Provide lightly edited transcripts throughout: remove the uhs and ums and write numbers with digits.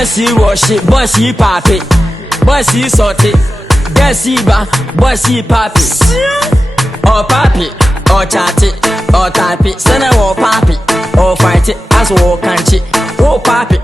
Bossy wash it, bossy papi, bossy salty, bossy ba, bossy papi. Or papi, or chatty, or type it, send a war papi, or fight it as war country, oh papi.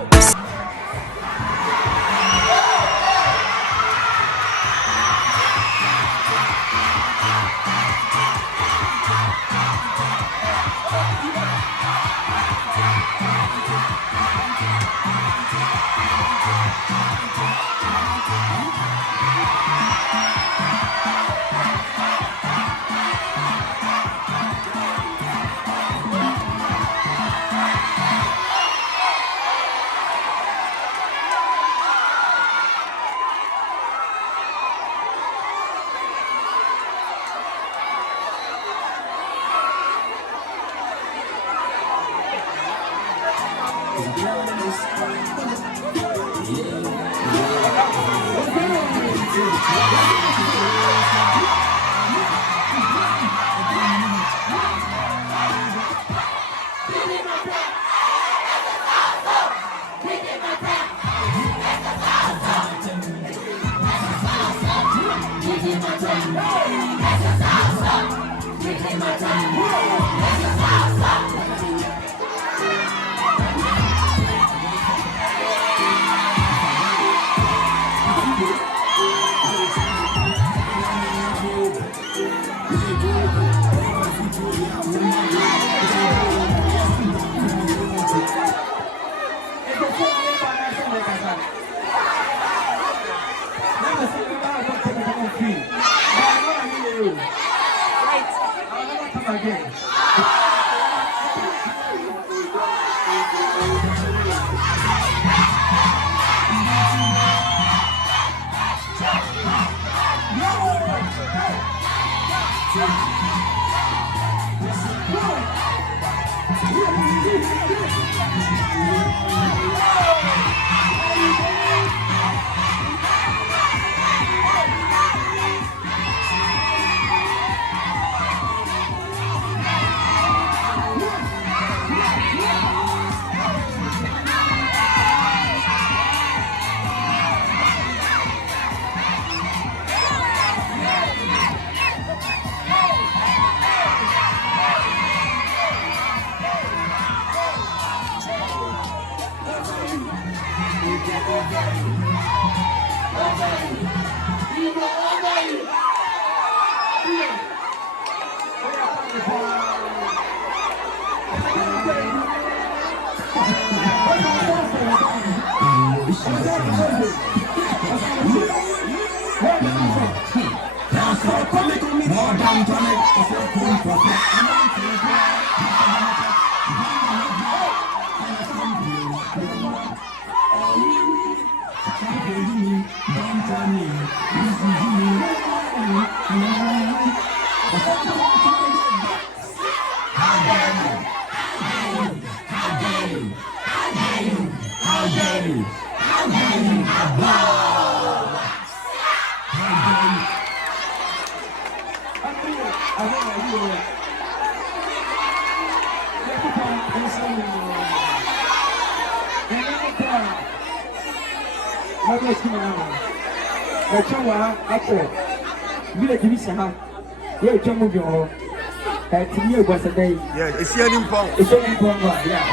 Yeah, it's here in Pong. It's here in Pong, yeah.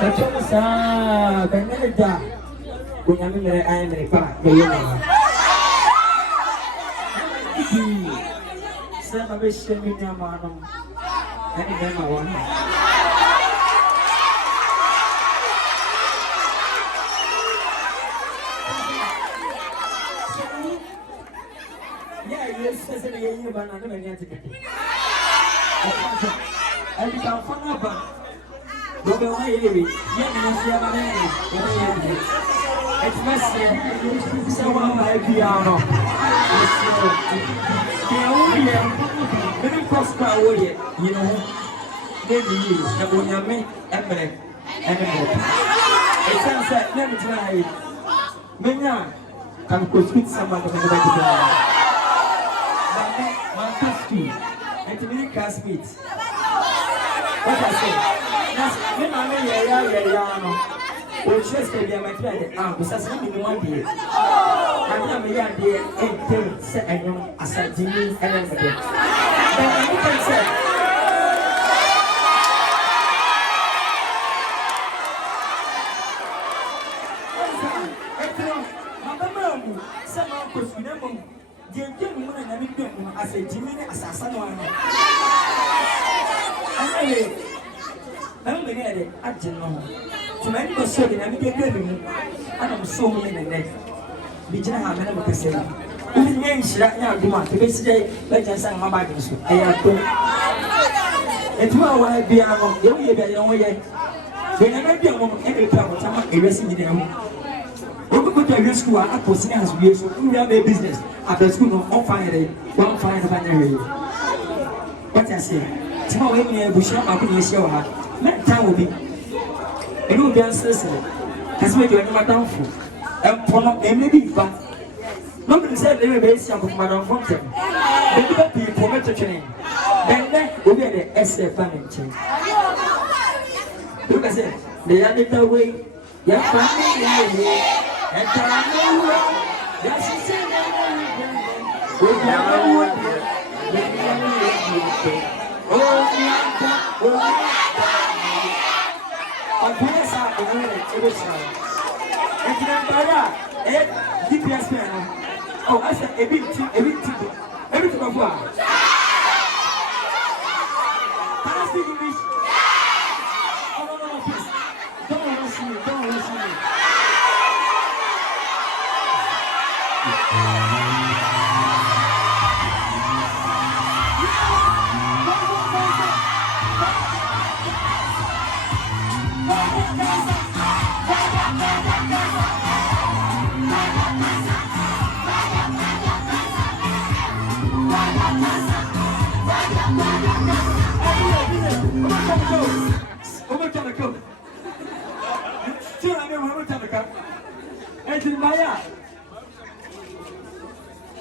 The chance, Benedetta, we are in the Iron Park, the Some of us send me your mom, and then I want. Yeah, you said you were not going to get it. And you can find out. But the way you it's messy. Someone like piano. Very prosper, you know. Maybe you, the one you make, and it sounds like never try. Menya, can go speak someone to the back. My country, and to me, classmates. What I say? That's when I mean, yeah. which is to be my friend, because I'm in 1 year. I'm not a year, 8 days, and you as a Jimmy and everything. Then you can say, as a Jimmy as a son. I'm going to get it. I don't know. To many was so that I'm getting I'm so in the neck. Begin to have another say. Only men should not do want to be today. Let us sing my Bible. I have to. And tomorrow I'll be out. You will be on way. Then I might be among every time I'm erasing them. We could go to your school. I post as we so we have a business. After school, on fire, one fire binary. What I say? Tomorrow, when you bush up, I couldn't show her. Let time will be. And you dance listen. Has made you a downfall. And for not a maybe, but nobody said they were based on Madame Fontaine. They did people met to train. Then we get the SF family change. Look, I said, they had it away. Your family, and that's the same. Oh, I said everything of what? Can I speak English? Oh, no, please. Don't listen me.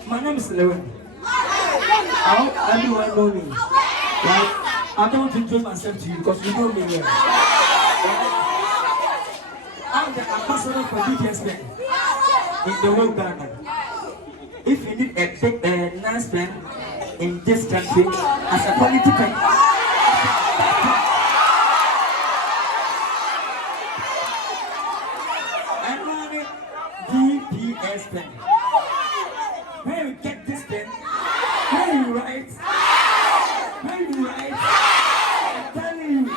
My name is Lewin. I hope everyone knows me. Right? I don't want to introduce myself to you because you know me well. I'm the ambassador for BTS men in the whole Ghana. If you need a big nice man in this country as a politician, I'm running BTS men. Where you get this pen? Where you write? Where you write? I'm telling you. I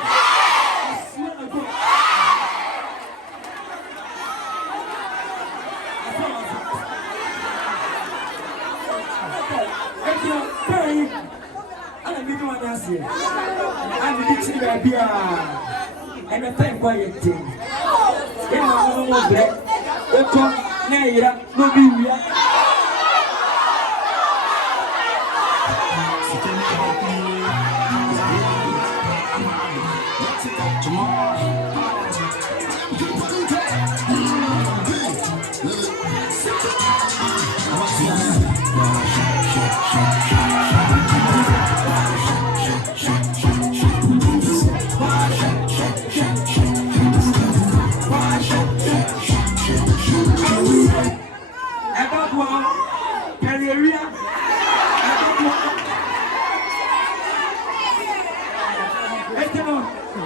swear to God. I'm the one that's here. I'm the teacher here. And the time quiet thing. In my own black. Open, Naira, no be here.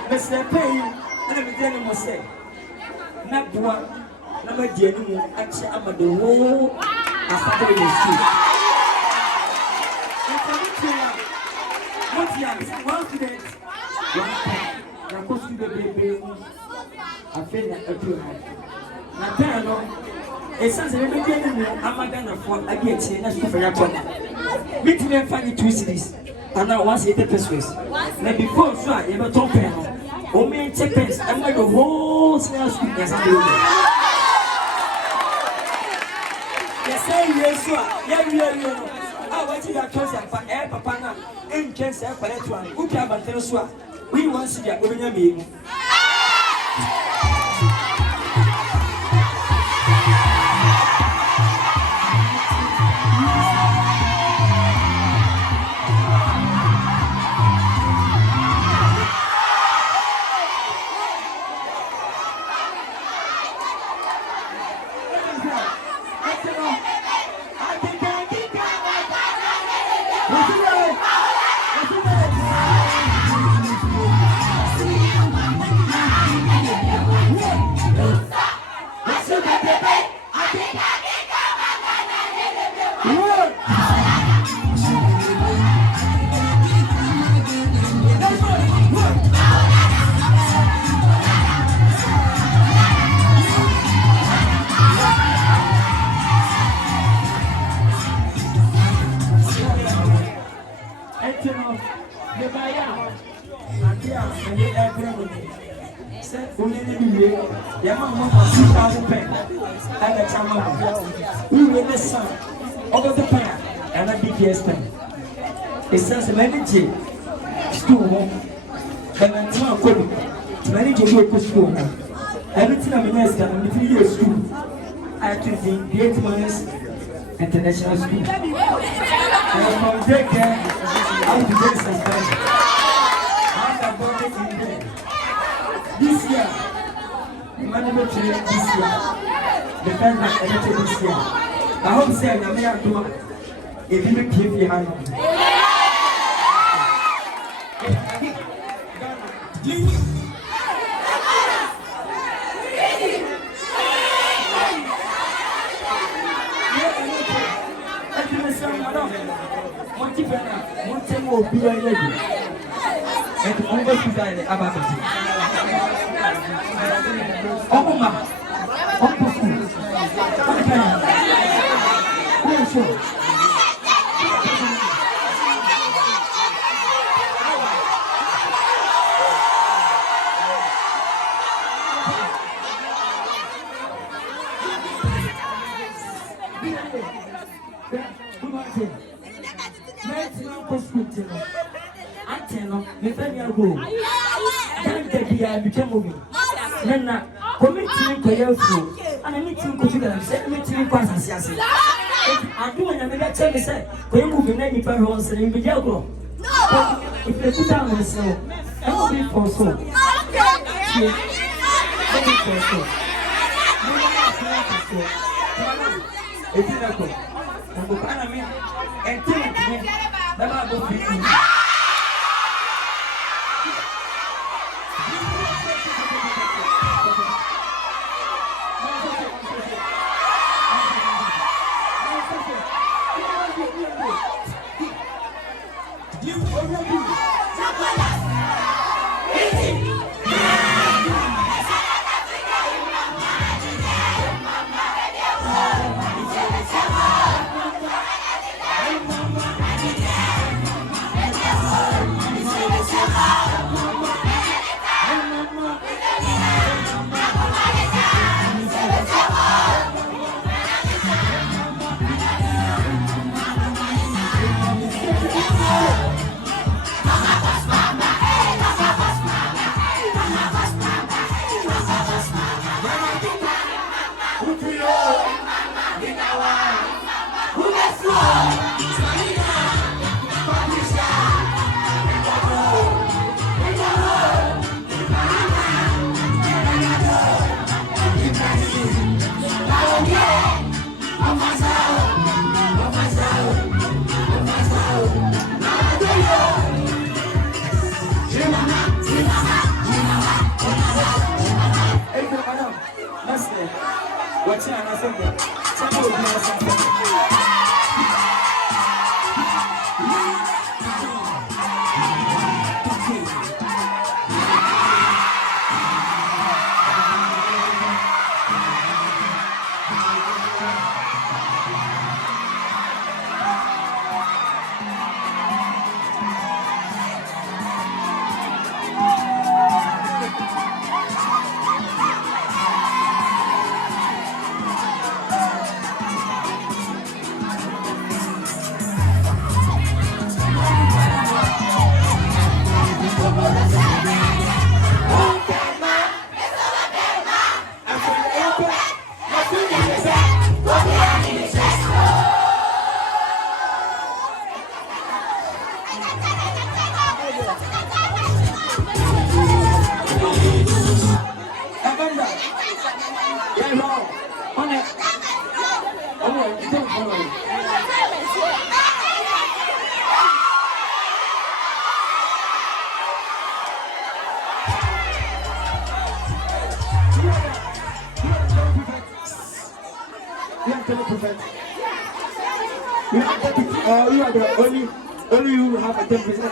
Mr. Pay, let me tell you, say, not one, number genuine, actually, I'm the whole after the street. What's young? One student, one time, I'm supposed to be baby. I feel like a two hand. Now, tell you, it sounds like every day, I'm not going to afford again, that's for your corner. Meet me and find 2 cities. And now, once 80 pesos. Now, before, so I ever told you. Only seconds, I'm going to whole snail sweet as I do. Yes, yes, yeah. I want you to toss up for air, Papa, and Nkansah for that one. Who can but tell us what? We want to see your open meeting. The buyer. And the airplane. Only the year, Yamma 2,000 pounds. I got some we will listen over the pan and a DPS pen. It says a manager school home. And I'm to manage a local school home. Everything I'm in the 3 years school. I think the 8 months international school. And from daycare, I'm the best suspension. I'm the body in there. This year, the management trained this year. The friend that edited this year. I hope say I'm here to if you make him your hand. Committee to your food, and a meeting to them, send me to Nkansah. I do when I make a tell me, say, we move in any perils and in the Yago. If they put down the soul, I will be for so. If you go, and the Panama and take me, then I'll go for you. You are the only you have a 10%.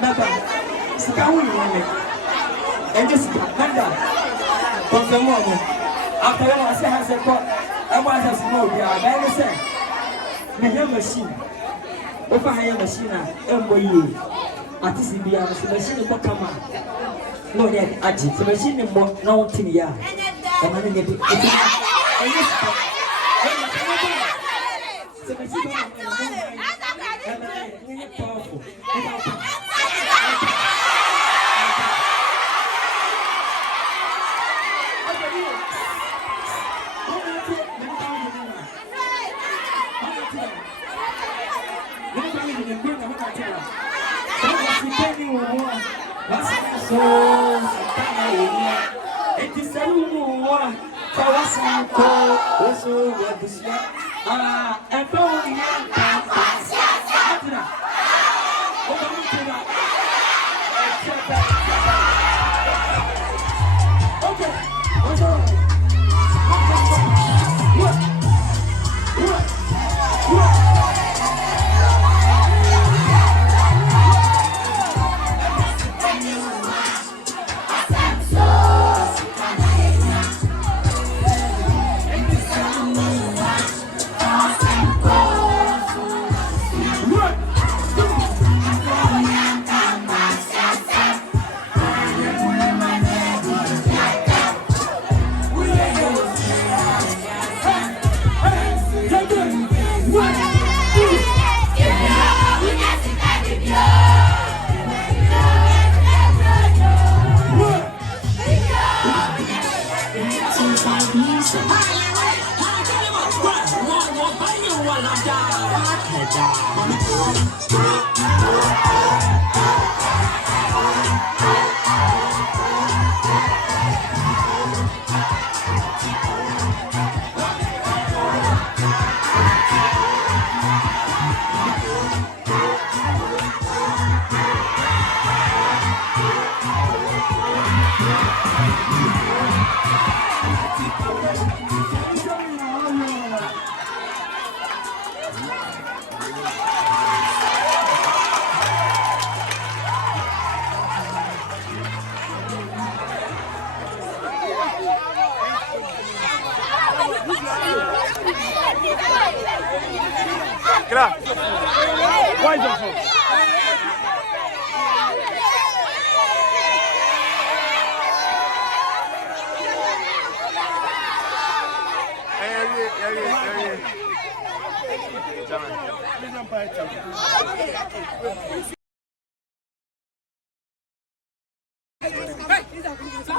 Never. Sikawu ni wale. Ende sika. Nanda. Confirm mo. After I say has a call. I want us to know. Yeah, I say. Me hear machine. Ofa hire machine a embo yi. Ati si bia so machine ko kama. No dey aji. So machine mo na won tin ya. E ma ne dey. Ende sika. So machine powerful.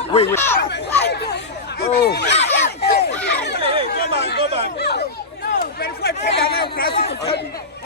Wait. Oh. Hey, go back. No, but if I tell you, I'm